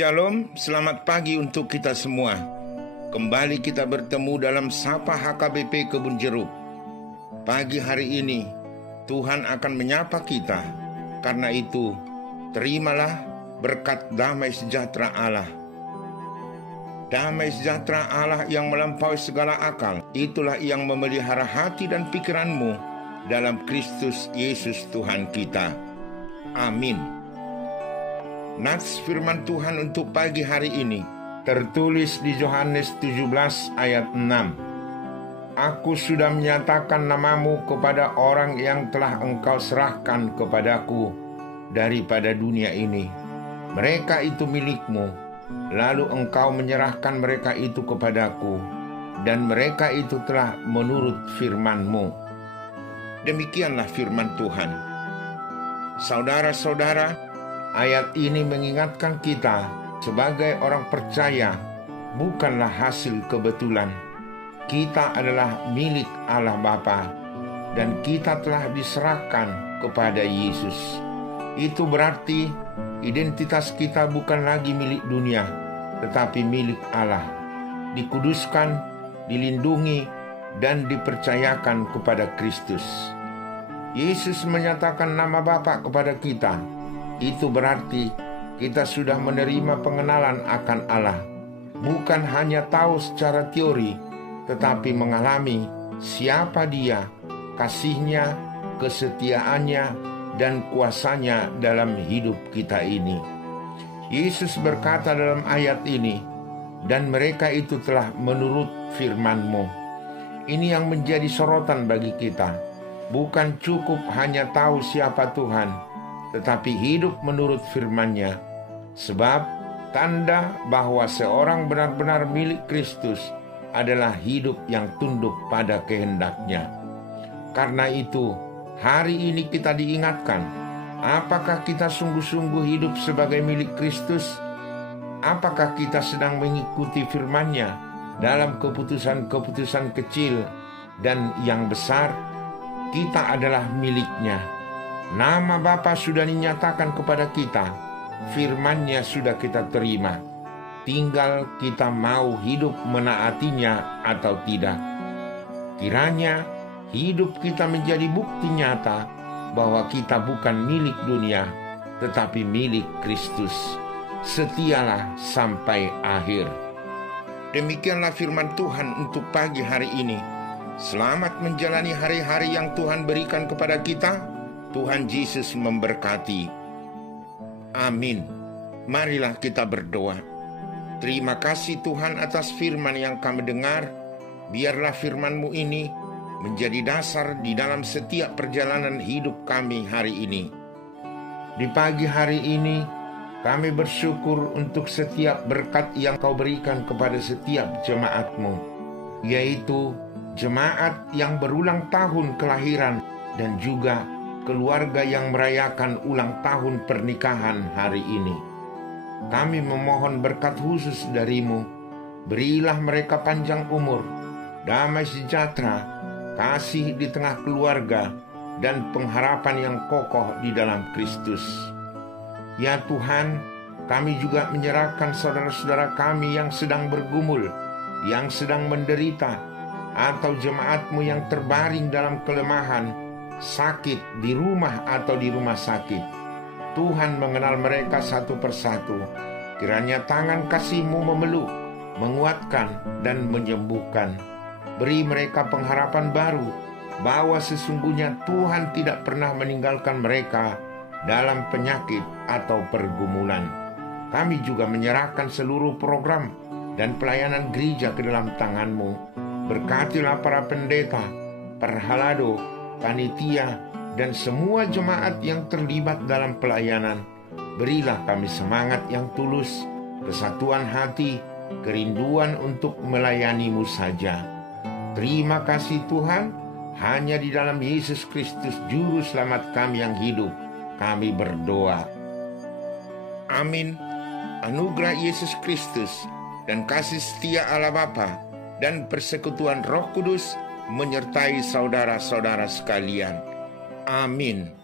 Shalom, selamat pagi untuk kita semua. Kembali kita bertemu dalam Sapa HKBP Kebun Jeruk. Pagi hari ini, Tuhan akan menyapa kita. Karena itu, terimalah berkat damai sejahtera Allah. Damai sejahtera Allah yang melampaui segala akal, itulah yang memelihara hati dan pikiranmu dalam Kristus Yesus Tuhan kita. Amin. Nats firman Tuhan untuk pagi hari ini tertulis di Yohanes 17 ayat 6. Aku sudah menyatakan namamu kepada orang yang telah engkau serahkan kepadaku daripada dunia ini. Mereka itu milikmu, lalu engkau menyerahkan mereka itu kepadaku, dan mereka itu telah menurut firman-Mu. Demikianlah firman Tuhan. Saudara-saudara, ayat ini mengingatkan kita sebagai orang percaya bukanlah hasil kebetulan. Kita adalah milik Allah Bapa dan kita telah diserahkan kepada Yesus. Itu berarti identitas kita bukan lagi milik dunia, tetapi milik Allah. Dikuduskan, dilindungi, dan dipercayakan kepada Kristus. Yesus menyatakan nama Bapa kepada kita. Itu berarti kita sudah menerima pengenalan akan Allah. Bukan hanya tahu secara teori, tetapi mengalami siapa Dia, kasih-Nya, kesetiaannya, dan kuasanya dalam hidup kita ini. Yesus berkata dalam ayat ini, dan mereka itu telah menurut firman-Mu. Ini yang menjadi sorotan bagi kita. Bukan cukup hanya tahu siapa Tuhan, tetapi hidup menurut firman-Nya. Sebab tanda bahwa seorang benar-benar milik Kristus adalah hidup yang tunduk pada kehendak-Nya. Karena itu, hari ini kita diingatkan, apakah kita sungguh-sungguh hidup sebagai milik Kristus? Apakah kita sedang mengikuti firman-Nya dalam keputusan-keputusan kecil dan yang besar? Kita adalah milik-Nya. Nama Bapa sudah dinyatakan kepada kita, firman-Nya sudah kita terima. Tinggal kita mau hidup menaatinya atau tidak. Kiranya hidup kita menjadi bukti nyata bahwa kita bukan milik dunia, tetapi milik Kristus. Setialah sampai akhir. Demikianlah firman Tuhan untuk pagi hari ini. Selamat menjalani hari-hari yang Tuhan berikan kepada kita. Tuhan Yesus memberkati. Amin. Marilah kita berdoa. Terima kasih Tuhan atas firman yang kami dengar. Biarlah firman-Mu ini menjadi dasar di dalam setiap perjalanan hidup kami hari ini. Di pagi hari ini, kami bersyukur untuk setiap berkat yang Kau berikan kepada setiap jemaat-Mu, yaitu jemaat yang berulang tahun kelahiran dan juga keluarga yang merayakan ulang tahun pernikahan hari ini. Kami memohon berkat khusus dari-Mu. Berilah mereka panjang umur, damai sejahtera, kasih di tengah keluarga, dan pengharapan yang kokoh di dalam Kristus. Ya Tuhan, kami juga menyerahkan saudara-saudara kami yang sedang bergumul, yang sedang menderita, atau jemaat-Mu yang terbaring dalam kelemahan, sakit di rumah atau di rumah sakit. Tuhan mengenal mereka satu persatu. Kiranya tangan kasih-Mu memeluk, menguatkan, dan menyembuhkan. Beri mereka pengharapan baru bahwa sesungguhnya Tuhan tidak pernah meninggalkan mereka dalam penyakit atau pergumulan. Kami juga menyerahkan seluruh program dan pelayanan gereja ke dalam tangan-Mu. Berkatilah para pendeta, para halado, panitia, dan semua jemaat yang terlibat dalam pelayanan. Berilah kami semangat yang tulus, kesatuan hati, kerinduan untuk melayani-Mu saja. Terima kasih Tuhan, hanya di dalam Yesus Kristus Juru Selamat kami yang hidup, kami berdoa. Amin. Anugerah Yesus Kristus dan kasih setia Allah Bapa dan persekutuan Roh Kudus menyertai saudara-saudara sekalian. Amin.